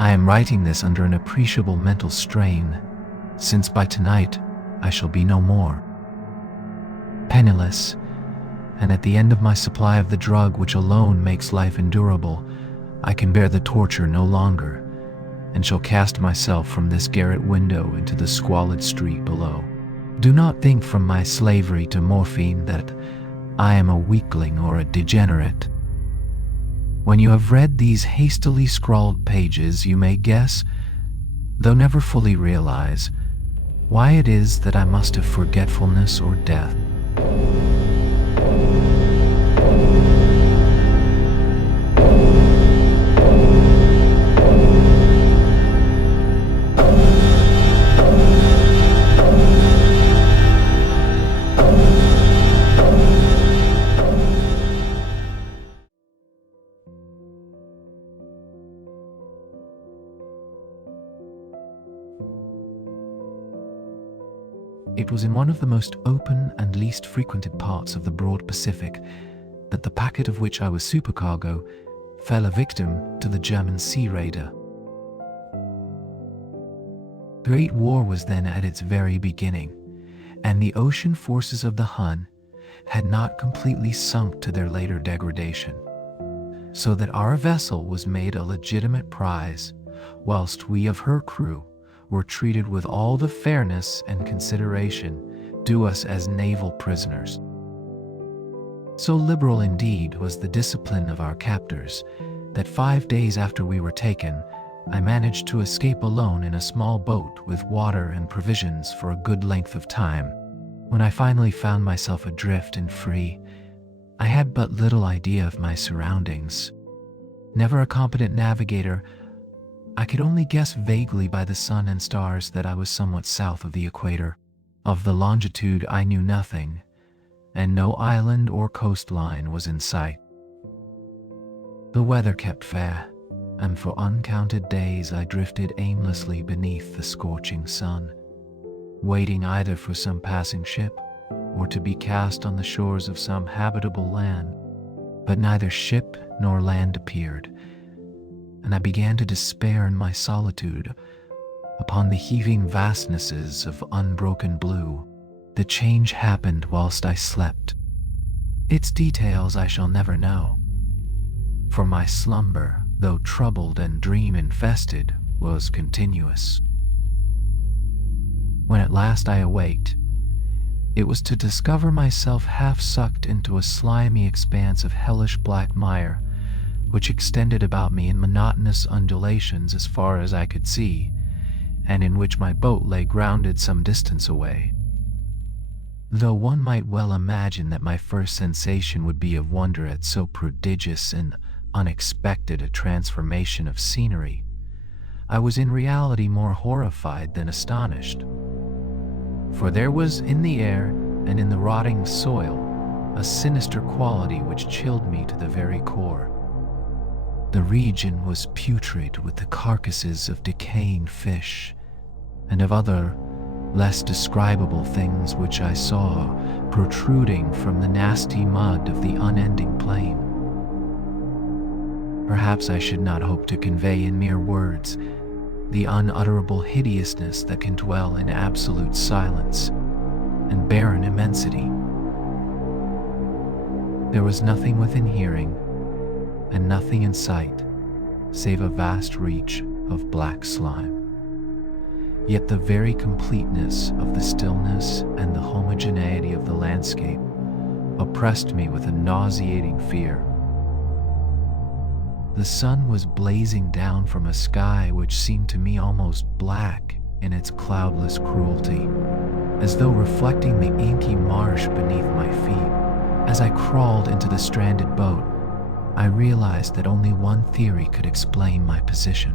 I am writing this under an appreciable mental strain, since by tonight I shall be no more. Penniless, and at the end of my supply of the drug which alone makes life endurable, I can bear the torture no longer, and shall cast myself from this garret window into the squalid street below. Do not think from my slavery to morphine that I am a weakling or a degenerate. When you have read these hastily scrawled pages, you may guess, though never fully realize, why it is that I must have forgetfulness or death. It was in one of the most open and least frequented parts of the broad Pacific that the packet of which I was supercargo fell a victim to the German sea raider. The Great War was then at its very beginning, and the ocean forces of the Hun had not completely sunk to their later degradation, so that our vessel was made a legitimate prize, whilst we of her crew were treated with all the fairness and consideration due us as naval prisoners. So liberal indeed was the discipline of our captors that 5 days after we were taken, I managed to escape alone in a small boat with water and provisions for a good length of time. When I finally found myself adrift and free, I had but little idea of my surroundings. Never a competent navigator, I could only guess vaguely by the sun and stars that I was somewhat south of the equator. Of the longitude I knew nothing, and no island or coastline was in sight. The weather kept fair, and for uncounted days I drifted aimlessly beneath the scorching sun, waiting either for some passing ship or to be cast on the shores of some habitable land. But neither ship nor land appeared, and I began to despair in my solitude upon the heaving vastnesses of unbroken blue. The change happened whilst I slept. Its details I shall never know, for my slumber, though troubled and dream-infested, was continuous. When at last I awaked, it was to discover myself half sucked into a slimy expanse of hellish black mire, which extended about me in monotonous undulations as far as I could see, and in which my boat lay grounded some distance away. Though one might well imagine that my first sensation would be of wonder at so prodigious and unexpected a transformation of scenery, I was in reality more horrified than astonished. For there was in the air and in the rotting soil a sinister quality which chilled me to the very core. The region was putrid with the carcasses of decaying fish and of other, less describable things which I saw protruding from the nasty mud of the unending plain. Perhaps I should not hope to convey in mere words the unutterable hideousness that can dwell in absolute silence and barren immensity. There was nothing within hearing and nothing in sight save a vast reach of black slime. Yet the very completeness of the stillness and the homogeneity of the landscape oppressed me with a nauseating fear. The sun was blazing down from a sky which seemed to me almost black in its cloudless cruelty, as though reflecting the inky marsh beneath my feet. As I crawled into the stranded boat, I realized that only one theory could explain my position.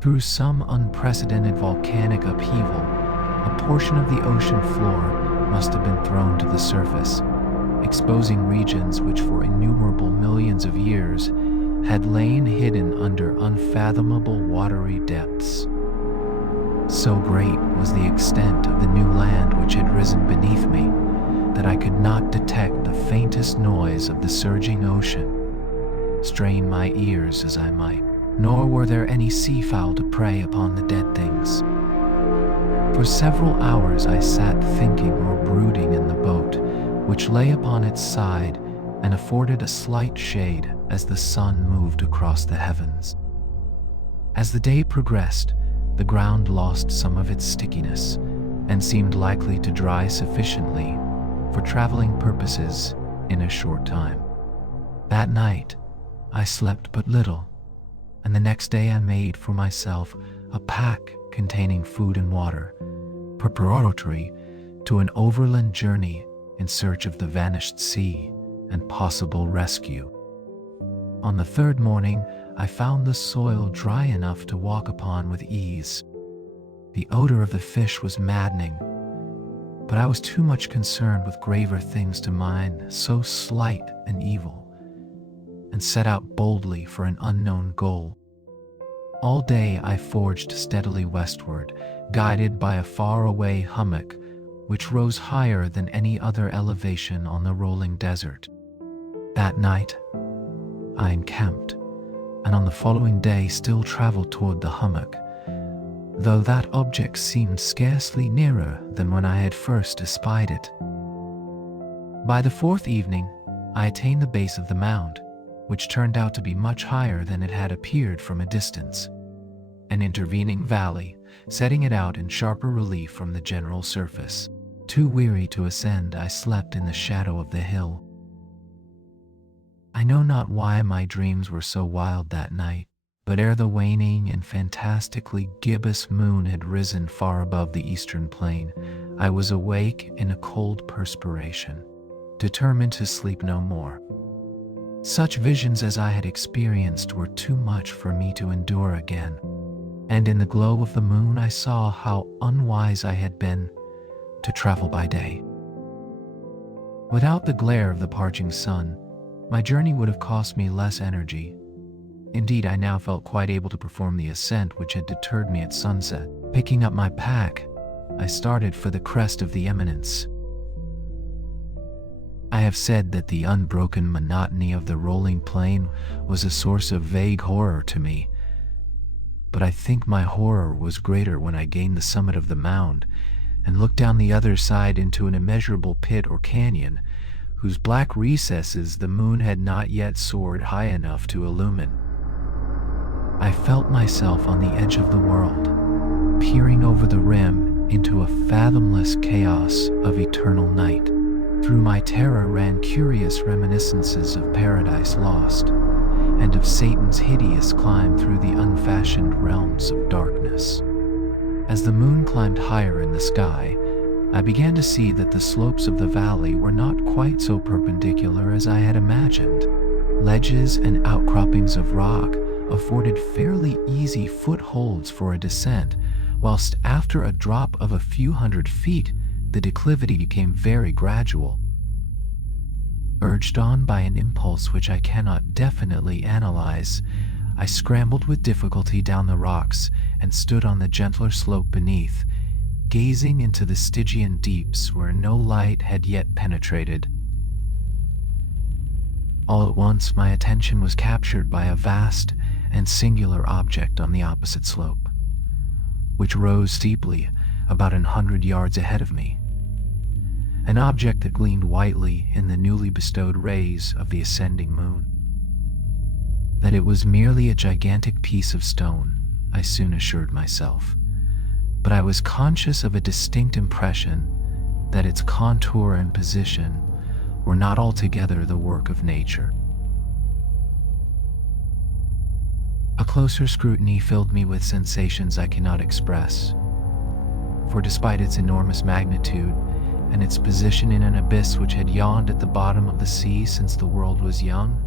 Through some unprecedented volcanic upheaval, a portion of the ocean floor must have been thrown to the surface, exposing regions which for innumerable millions of years had lain hidden under unfathomable watery depths. So great was the extent of the new land which had risen beneath me that I could not detect the faintest noise of the surging ocean, strain my ears as I might, nor were there any seafowl to prey upon the dead things. For several hours I sat thinking or brooding in the boat, which lay upon its side and afforded a slight shade as the sun moved across the heavens. As the day progressed, the ground lost some of its stickiness and seemed likely to dry sufficiently for traveling purposes in a short time. That night, I slept but little, and the next day I made for myself a pack containing food and water, preparatory to an overland journey in search of the vanished sea and possible rescue. On the third morning, I found the soil dry enough to walk upon with ease. The odor of the fish was maddening, but I was too much concerned with graver things to mind so slight an evil, and set out boldly for an unknown goal. All day I forged steadily westward, guided by a faraway hummock which rose higher than any other elevation on the rolling desert. That night, I encamped, and on the following day still traveled toward the hummock, though that object seemed scarcely nearer than when I had first espied it. By the fourth evening, I attained the base of the mound, which turned out to be much higher than it had appeared from a distance, an intervening valley, setting it out in sharper relief from the general surface. Too weary to ascend, I slept in the shadow of the hill. I know not why my dreams were so wild that night, but ere the waning and fantastically gibbous moon had risen far above the eastern plain, I was awake in a cold perspiration, determined to sleep no more. Such visions as I had experienced were too much for me to endure again, and in the glow of the moon I saw how unwise I had been to travel by day. Without the glare of the parching sun, my journey would have cost me less energy. Indeed, I now felt quite able to perform the ascent which had deterred me at sunset. Picking up my pack, I started for the crest of the eminence. I have said that the unbroken monotony of the rolling plain was a source of vague horror to me, but I think my horror was greater when I gained the summit of the mound and looked down the other side into an immeasurable pit or canyon, whose black recesses the moon had not yet soared high enough to illumine. I felt myself on the edge of the world, peering over the rim into a fathomless chaos of eternal night. Through my terror ran curious reminiscences of Paradise Lost, and of Satan's hideous climb through the unfashioned realms of darkness. As the moon climbed higher in the sky, I began to see that the slopes of the valley were not quite so perpendicular as I had imagined. Ledges and outcroppings of rock afforded fairly easy footholds for a descent, whilst after a drop of a few hundred feet, the declivity became very gradual. Urged on by an impulse which I cannot definitely analyze, I scrambled with difficulty down the rocks and stood on the gentler slope beneath, gazing into the Stygian deeps where no light had yet penetrated. All at once my attention was captured by a vast and singular object on the opposite slope, which rose steeply about 100 yards ahead of me. An object that gleamed whitely in the newly bestowed rays of the ascending moon. That it was merely a gigantic piece of stone, I soon assured myself, but I was conscious of a distinct impression that its contour and position were not altogether the work of nature. A closer scrutiny filled me with sensations I cannot express, for despite its enormous magnitude and its position in an abyss which had yawned at the bottom of the sea since the world was young,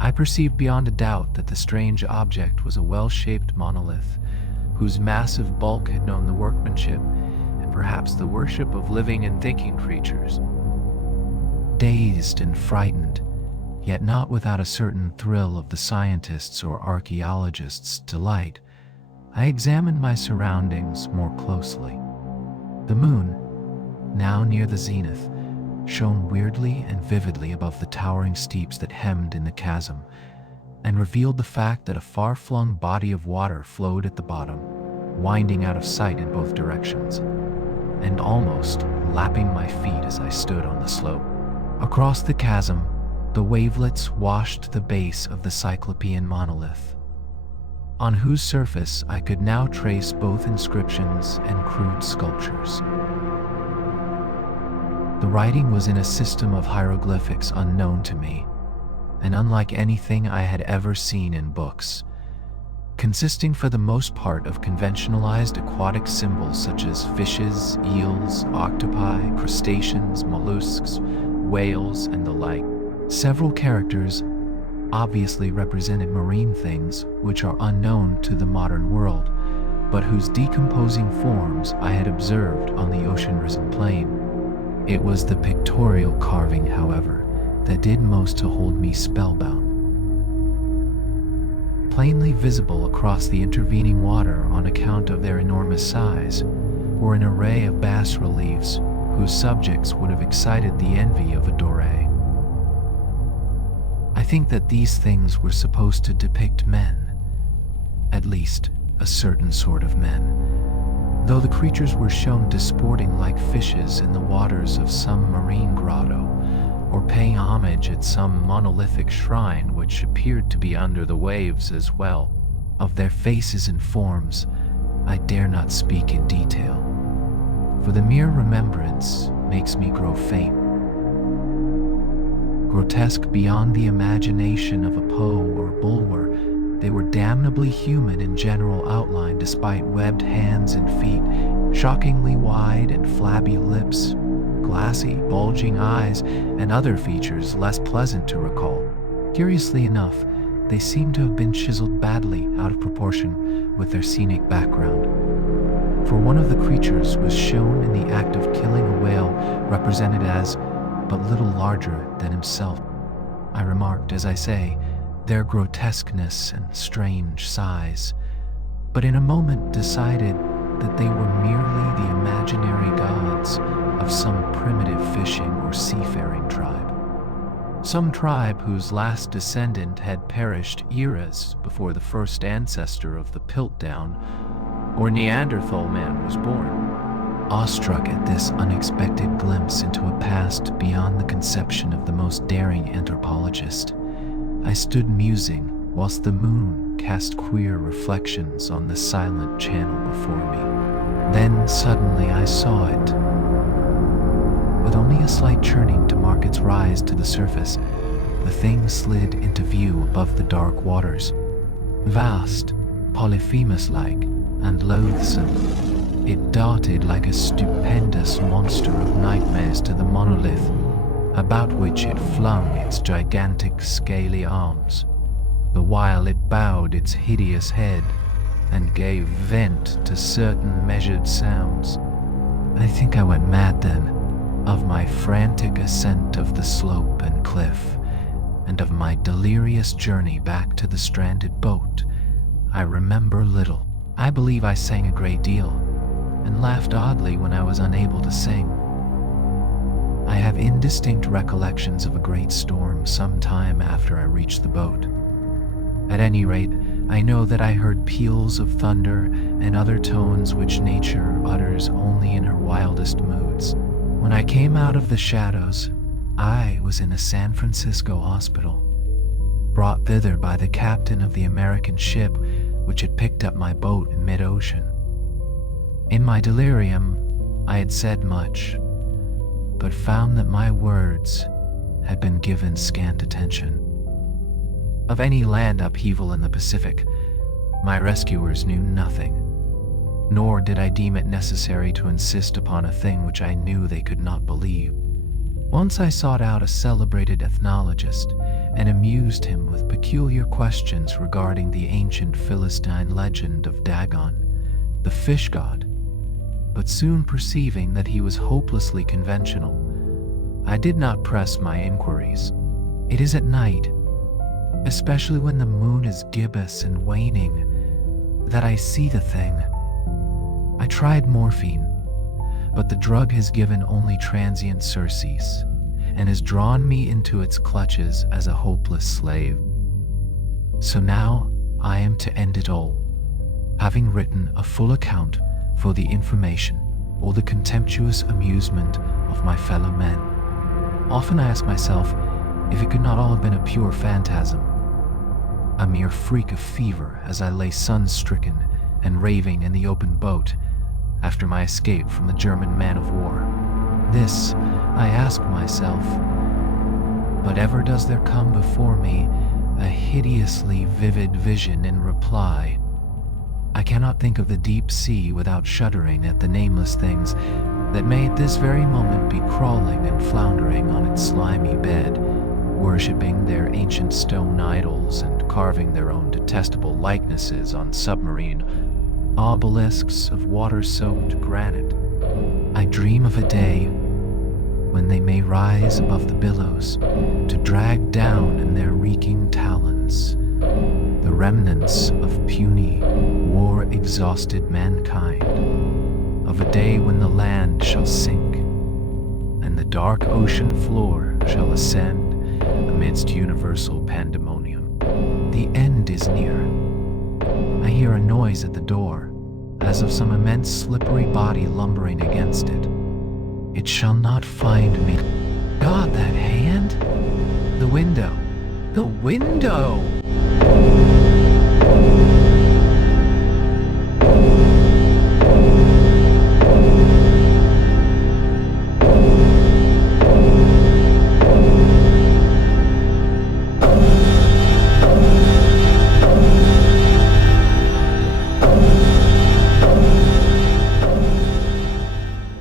I perceived beyond a doubt that the strange object was a well-shaped monolith, whose massive bulk had known the workmanship and perhaps the worship of living and thinking creatures. Dazed and frightened, yet not without a certain thrill of the scientist's or archaeologist's delight, I examined my surroundings more closely. The moon, now near the zenith, shone weirdly and vividly above the towering steeps that hemmed in the chasm, and revealed the fact that a far-flung body of water flowed at the bottom, winding out of sight in both directions, and almost lapping my feet as I stood on the slope. Across the chasm, the wavelets washed the base of the Cyclopean monolith, on whose surface I could now trace both inscriptions and crude sculptures. The writing was in a system of hieroglyphics unknown to me, and unlike anything I had ever seen in books, consisting for the most part of conventionalized aquatic symbols such as fishes, eels, octopi, crustaceans, mollusks, whales, and the like. Several characters obviously represented marine things which are unknown to the modern world, but whose decomposing forms I had observed on the ocean-risen plain. It was the pictorial carving, however, that did most to hold me spellbound. Plainly visible across the intervening water on account of their enormous size were an array of bas-reliefs whose subjects would have excited the envy of a Doré. I think that these things were supposed to depict men, at least a certain sort of men, though the creatures were shown disporting like fishes in the waters of some marine grotto, or paying homage at some monolithic shrine which appeared to be under the waves as well. Of their faces and forms, I dare not speak in detail, for the mere remembrance makes me grow faint. Grotesque beyond the imagination of a Poe or Bulwer, they were damnably human in general outline despite webbed hands and feet, shockingly wide and flabby lips, glassy, bulging eyes, and other features less pleasant to recall. Curiously enough, they seemed to have been chiseled badly out of proportion with their scenic background. For one of the creatures was shown in the act of killing a whale represented as but little larger than himself. I remarked, as I say, their grotesqueness and strange size, but in a moment decided that they were merely the imaginary gods of some primitive fishing or seafaring tribe. Some tribe whose last descendant had perished eras before the first ancestor of the Piltdown or Neanderthal man was born. Awestruck at this unexpected glimpse into a past beyond the conception of the most daring anthropologist, I stood musing whilst the moon cast queer reflections on the silent channel before me. Then suddenly I saw it. With only a slight churning to mark its rise to the surface, the thing slid into view above the dark waters. Vast, Polyphemus-like, and loathsome, it darted like a stupendous monster of nightmares to the monolith, about which it flung its gigantic scaly arms, the while it bowed its hideous head and gave vent to certain measured sounds. I think I went mad then, of my frantic ascent of the slope and cliff, and of my delirious journey back to the stranded boat. I remember little. I believe I sang a great deal, and laughed oddly when I was unable to sing. I have indistinct recollections of a great storm some time after I reached the boat. At any rate, I know that I heard peals of thunder and other tones which nature utters only in her wildest moods. When I came out of the shadows, I was in a San Francisco hospital, brought thither by the captain of the American ship which had picked up my boat in mid-ocean. In my delirium, I had said much, but found that my words had been given scant attention. Of any land upheaval in the Pacific, my rescuers knew nothing, nor did I deem it necessary to insist upon a thing which I knew they could not believe. Once I sought out a celebrated ethnologist and amused him with peculiar questions regarding the ancient Philistine legend of Dagon, the fish god, but soon perceiving that he was hopelessly conventional, I did not press my inquiries. It is at night, especially when the moon is gibbous and waning, that I see the thing. I tried morphine, but the drug has given only transient surcease and has drawn me into its clutches as a hopeless slave. So now I am to end it all, having written a full account for the information or the contemptuous amusement of my fellow men. Often I ask myself if it could not all have been a pure phantasm, a mere freak of fever as I lay sun-stricken and raving in the open boat after my escape from the German man-of-war. This I ask myself, but ever does there come before me a hideously vivid vision in reply. I cannot think of the deep sea without shuddering at the nameless things that may at this very moment be crawling and floundering on its slimy bed, worshipping their ancient stone idols and carving their own detestable likenesses on submarine obelisks of water-soaked granite. I dream of a day when they may rise above the billows to drag down in their reeking talons the remnants of puny, war-exhausted mankind, of a day when the land shall sink and the dark ocean floor shall ascend amidst universal pandemonium. The end is near. I hear a noise at the door, as of some immense slippery body lumbering against it. It shall not find me. God, that hand! The window! The window!